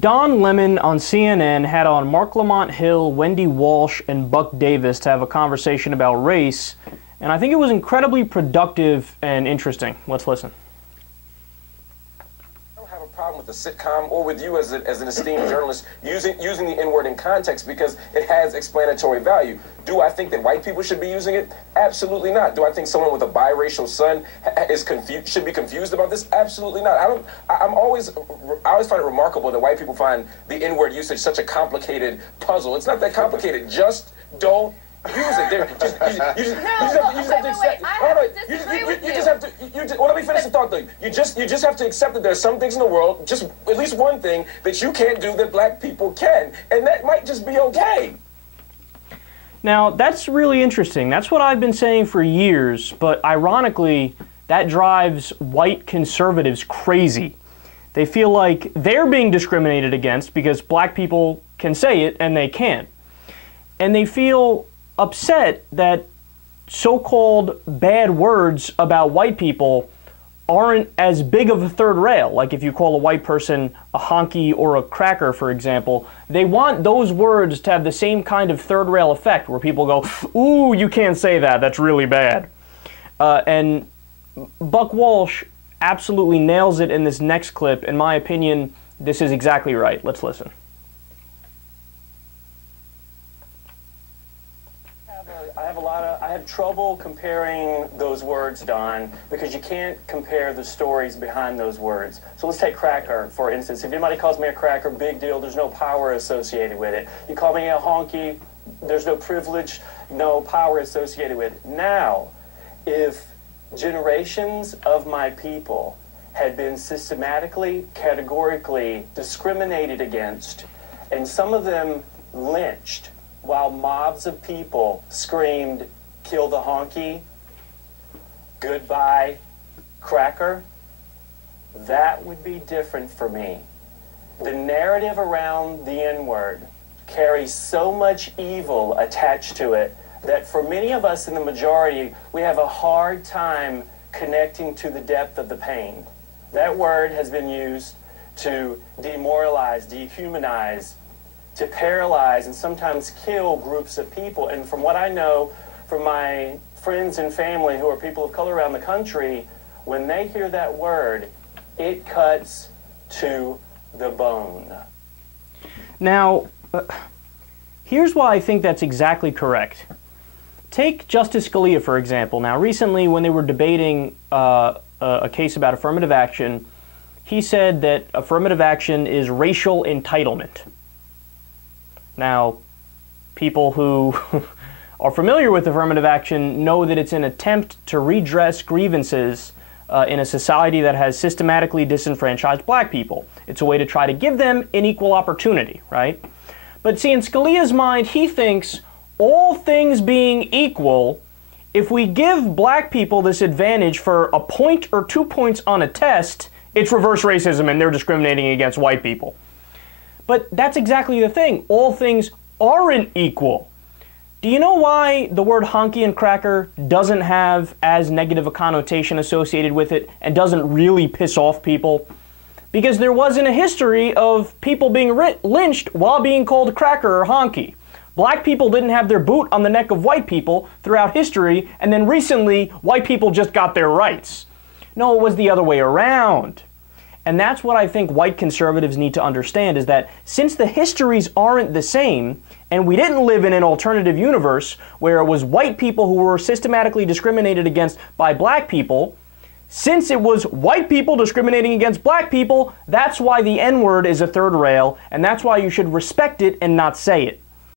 Don Lemon on CNN had on Mark Lamont Hill, Wendy Walsh, and Buck Davis to have a conversation about race, and I think it was incredibly productive and interesting. Let's listen. I don't have a problem with the sitcom or with you as an esteemed journalist using the N-word in context because it has explanatory value. Do I think that white people should be using it? Absolutely not. Do I think someone with a biracial son should be confused about this? Absolutely not. I always find it remarkable that white people find the N-word usage such a complicated puzzle. It's not that complicated. Just don't use it. Well, let me finish the thought, though. You just have to accept that there's some things in the world, just at least one thing, that you can't do that black people can. And that might just be okay. Now, that's really interesting. That's what I've been saying for years, but ironically, that drives white conservatives crazy. They feel like they're being discriminated against because black people can say it and they can't. And they feel upset that so-called bad words about white people aren't as big of a third rail. Like if you call a white person a honky or a cracker, for example, they want those words to have the same kind of third rail effect where people go, ooh, you can't say that, that's really bad. And Buck Walsh absolutely nails it in this next clip. In my opinion, this is exactly right. Let's listen. I have trouble comparing those words, Don, because you can't compare the stories behind those words. So let's take cracker, for instance. If anybody calls me a cracker, big deal, there's no power associated with it. You call me a honky, there's no privilege, no power associated with it. Now, if generations of my people had been systematically, categorically discriminated against, and some of them lynched, while mobs of people screamed, kill the honky, goodbye, cracker, that would be different for me. The narrative around the N-word carries so much evil attached to it that for many of us in the majority, we have a hard time connecting to the depth of the pain. That word has been used to demoralize, dehumanize, to paralyze and sometimes kill groups of people. And from what I know from my friends and family who are people of color around the country, when they hear that word, it cuts to the bone. Now, here's why I think that's exactly correct. Take Justice Scalia, for example. Now, recently when they were debating a case about affirmative action, he said that affirmative action is racial entitlement. Now, people who are familiar with affirmative action know that it's an attempt to redress grievances in a society that has systematically disenfranchised black people. It's a way to try to give them an equal opportunity, right? But see, in Scalia's mind, he thinks all things being equal, if we give black people this advantage for a point or 2 points on a test, it's reverse racism and they're discriminating against white people. But that's exactly the thing. All things aren't equal. Do you know why the word honky and cracker doesn't have as negative a connotation associated with it and doesn't really piss off people? Because there wasn't a history of people being lynched while being called cracker or honky. Black people didn't have their boot on the neck of white people throughout history, and then recently, white people just got their rights. No, it was the other way around. And that's what I think white conservatives need to understand, is that since the histories aren't the same, and we didn't live in an alternative universe where it was white people who were systematically discriminated against by black people, since it was white people discriminating against black people, that's why the N-word is a third rail, and that's why you should respect it and not say it.